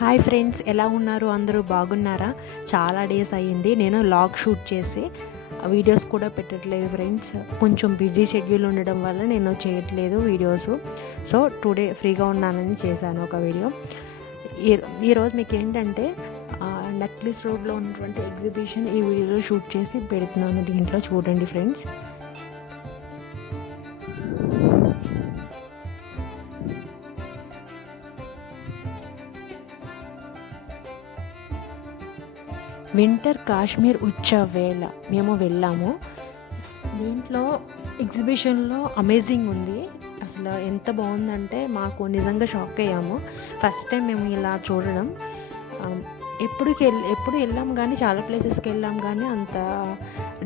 Hi friends, ఎలా ఉన్నారు? అందరూ బాగున్నారా? చాలా డేస్ అయ్యింది నేను లాగ్ షూట్ చేసి వీడియోస్ కూడా పెట్టట్లేదు ఫ్రెండ్స్. కొంచెం బిజీ షెడ్యూల్ ఉండడం వల్ల నేను చేయట్లేదు వీడియోస్. సో టుడే ఫ్రీగా ఉన్నానని చేశాను ఒక వీడియో. ఈరోజు మీకు ఏంటంటే నక్లిస్ రోడ్లో ఉన్నటువంటి ఎగ్జిబిషన్ ఈ వీడియోలో షూట్ చేసి పెడుతున్నాను. దీంట్లో చూడండి ఫ్రెండ్స్. వింటర్ కాశ్మీర్ ఉత్సవ్ వేళ మేము వెళ్ళాము. దీంట్లో ఎగ్జిబిషన్లో అమేజింగ్ ఉంది. అసలు ఎంత బాగుందంటే మాకు నిజంగా షాక్ అయ్యాము ఫస్ట్ టైం మేము ఇలా చూడడం. ఎప్పుడు వెళ్ళాం కానీ చాలా ప్లేసెస్కి వెళ్ళాం కానీ అంత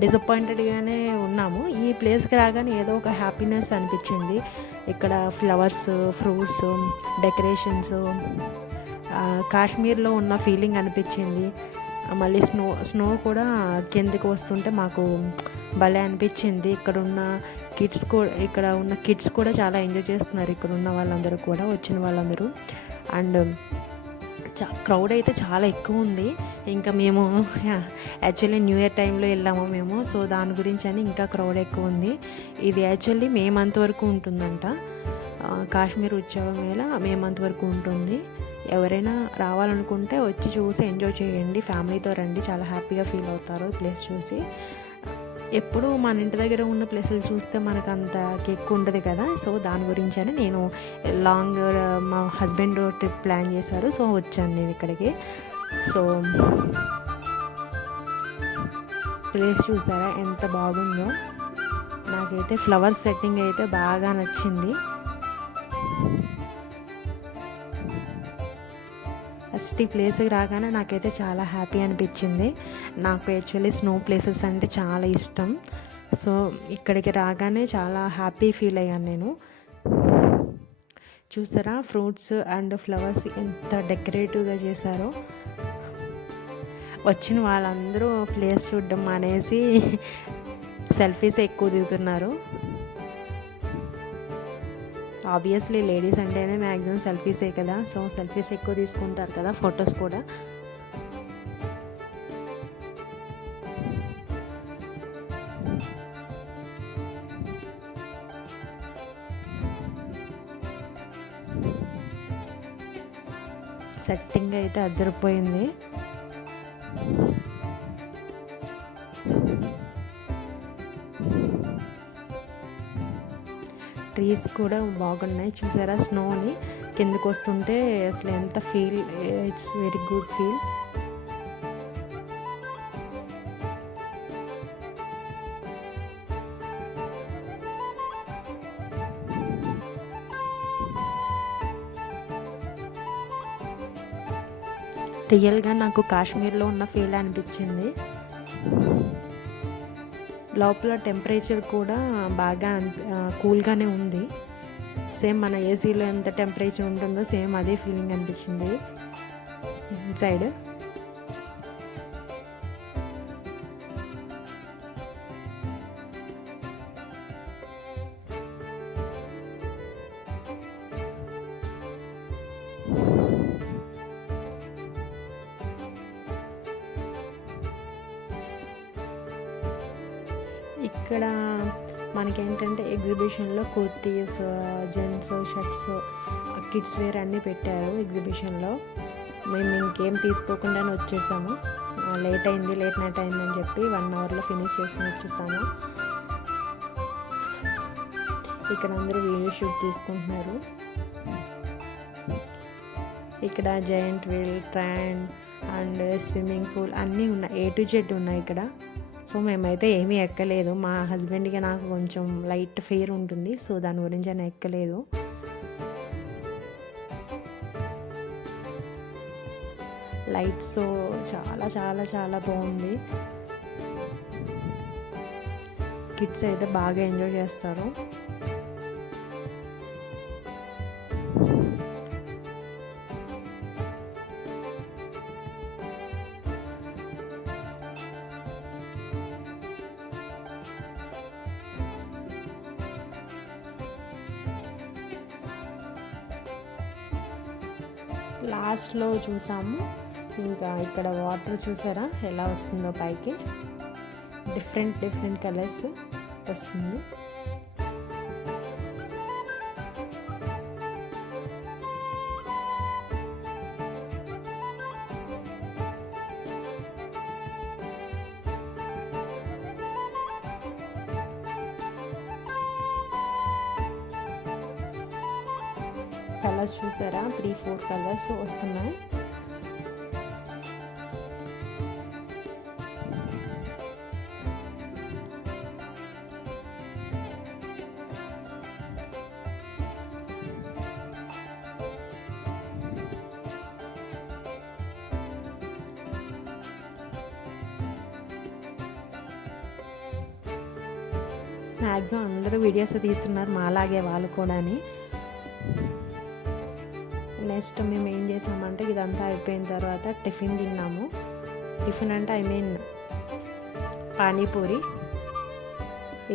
డిసప్పాయింటెడ్గానే ఉన్నాము. ఈ ప్లేస్కి రాగానే ఏదో ఒక హ్యాపీనెస్ అనిపించింది. ఇక్కడ ఫ్లవర్స్, ఫ్రూట్స్, డెకరేషన్స్, కాశ్మీర్లో ఉన్న ఫీలింగ్ అనిపించింది. మళ్ళీ స్నో కూడా కిందకి వస్తుంటే మాకు భలే అనిపించింది. ఇక్కడ ఉన్న కిడ్స్ కూడా చాలా ఎంజాయ్ చేస్తున్నారు. ఇక్కడ ఉన్న వాళ్ళందరూ కూడా, వచ్చిన వాళ్ళందరూ. అండ్ క్రౌడ్ అయితే చాలా ఎక్కువ ఉంది. ఇంకా మేము యాక్చువల్లీ న్యూ ఇయర్ టైంలో వెళ్ళాము మేము. సో దాని గురించి అని ఇంకా క్రౌడ్ ఎక్కువ ఉంది. ఇది యాక్చువల్లీ మే మంత్ వరకు ఉంటుందంట. కాశ్మీర్ ఉత్సవం వేళ మే మంత్ వరకు ఉంటుంది. ఎవరైనా రావాలనుకుంటే వచ్చి చూసి ఎంజాయ్ చేయండి. ఫ్యామిలీతో రండి, చాలా హ్యాపీగా ఫీల్ అవుతారు ఈ ప్లేస్ చూసి. ఎప్పుడు మన ఇంటి దగ్గర ఉన్న ప్లేసులు చూస్తే మనకు అంత కిక్ ఉండదు కదా. సో దాని గురించి అని నేను మా హస్బెండ్ ట్రిప్ ప్లాన్ చేశారు. సో వచ్చాను నేను ఇక్కడికి. సో ప్లేస్ చూసారా ఎంత బాగుందో. నాకైతే ఫ్లవర్ సెట్టింగ్ అయితే బాగా నచ్చింది. ఫస్ట్ ఈ ప్లేస్కి రాగానే నాకైతే చాలా హ్యాపీ అనిపించింది. నాకు యాక్చువల్లీ స్నో ప్లేసెస్ అంటే చాలా ఇష్టం. సో ఇక్కడికి రాగానే చాలా హ్యాపీ ఫీల్ అయ్యాను నేను. చూసారా ఫ్రూట్స్ అండ్ ఫ్లవర్స్ ఎంత డెకరేటివ్గా చేశారో. వచ్చిన వాళ్ళందరూ ప్లేస్ చూడడం మానేసి సెల్ఫీస్ ఎక్కువ దిగుతున్నారు. ఆబ్వియస్లీ లేడీస్ అంటేనే మ్యాక్సిమం సెల్ఫీసే కదా. సో సెల్ఫీస్ ఎక్కువ తీసుకుంటారు కదా, ఫొటోస్ కూడా. సెట్టింగ్ అయితే అదిరిపోయింది. ట్రీస్ కూడా బాగున్నాయి. చూసారా స్నోని కిందకు వస్తుంటే అసలు ఎంత feel, it's very good feel. రియల్గా నాకు కాశ్మీర్లో ఉన్న ఫీల్ అనిపించింది. లోపల టెంపరేచర్ కూడా బాగా కూల్గానే ఉంది. సేమ్ మన ఏసీలో ఎంత టెంపరేచర్ ఉంటుందో సేమ్ అదే ఫీలింగ్ అనిపించింది ఇన్సైడ్. ఇక్కడ మనకేంటంటే ఎగ్జిబిషన్లో kurtis, gents shirts, kids wear అన్నీ పెట్టారు ఎగ్జిబిషన్లో. మేము ఇంకేం తీసుకోకుండానే వచ్చేసాము. లేట్ నైట్ అయిందని చెప్పి 1 అవర్లో ఫినిష్ చేసుకుని వచ్చేసాము. ఇక్కడ అందరూ వీడియో షూట్ తీసుకుంటున్నారు. ఇక్కడ giant wheel, train and swimming pool అన్నీ ఉన్నాయి. A to Z ఉన్నాయి ఇక్కడ. సో మేమైతే ఏమీ ఎక్కలేదు. మా హస్బెండ్కి నాకు కొంచెం లైట్ ఫియర్ ఉంటుంది. సో దాని గురించి అని ఎక్కలేదు. లైట్స్ చాలా చాలా చాలా బాగుంది. కిడ్స్ అయితే బాగా ఎంజాయ్ చేస్తారు. లాస్ట్లో చూసాము. ఇంకా ఇక్కడ వాటర్ చూసారా ఎలా వస్తుందో పైకి, డిఫరెంట్ కలర్స్ వస్తుంది. కలర్స్ చూసారా 3-4 కలర్స్ వస్తున్నాయి. మ్యాక్సిమం అందరూ వీడియోస్ తీస్తున్నారు మాలాగే వాళ్ళు కూడా. నెక్స్ట్ మేము ఏం చేసామంటే ఇదంతా అయిపోయిన తర్వాత టిఫిన్ తిన్నాము. టిఫిన్ అంటే పానీపూరి.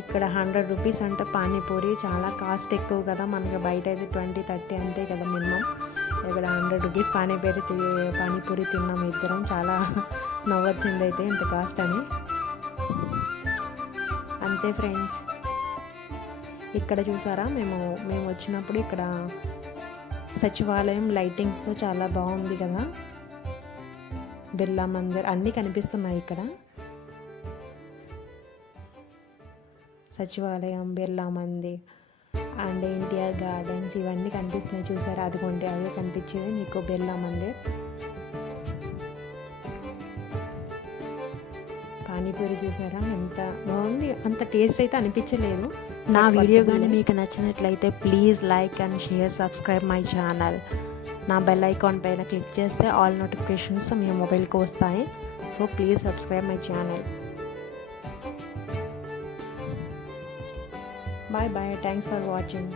ఇక్కడ 100 రూపీస్ అంటే పానీపూరి చాలా కాస్ట్ ఎక్కువ కదా, మనకి బయట అయితే 20-30 అంతే కదా మినిమం. ఇక్కడ 100 రూపీస్ పానీపూరి తిన్నాము ఇద్దరం. చాలా నవ్వొచ్చింది అయితే ఇంత కాస్ట్ అని. అంతే ఫ్రెండ్స్. ఇక్కడ చూసారా మేము వచ్చినప్పుడు ఇక్కడ సచివాలయం లైటింగ్స్తో చాలా బాగుంది కదా. బిర్లా మందిర్ అన్నీ కనిపిస్తున్నాయి ఇక్కడ. సచివాలయం, బిర్లా మందిర్ అండ్ ఎన్టీఆర్ గార్డెన్స్ ఇవన్నీ కనిపిస్తున్నాయి చూసారా. అదిగోండి అదే కనిపించేది మీకు బిర్లా మందిర్. పానీపూరి చూసారా ఎంత బాగుంది. అంత టేస్ట్ అయితే అనిపించలేదు. నా వీడియో కానీ మీకు నచ్చినట్లయితే please like and share, subscribe my channel. నా బెల్ ఐకాన్ పైన క్లిక్ చేస్తే ఆల్ నోటిఫికేషన్స్ మీ మొబైల్కి వస్తాయి. So please subscribe my channel. Bye bye. Thanks for watching.